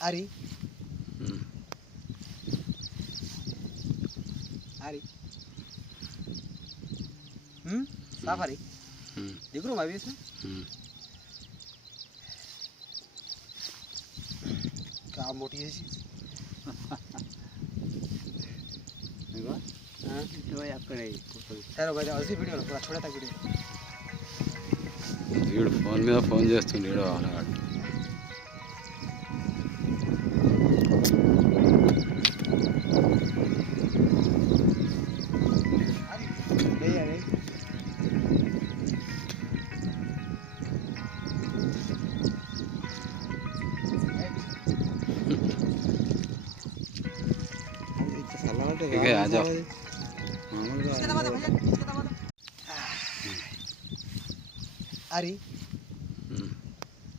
अरे अरे सफारी देख रहा हूँ अभी इसमें क्या मोटी है चीज वीडियो पूरा छोटा था वीडियो फोन में फोन చేస్తుండు ठीक है आ जाओ अरे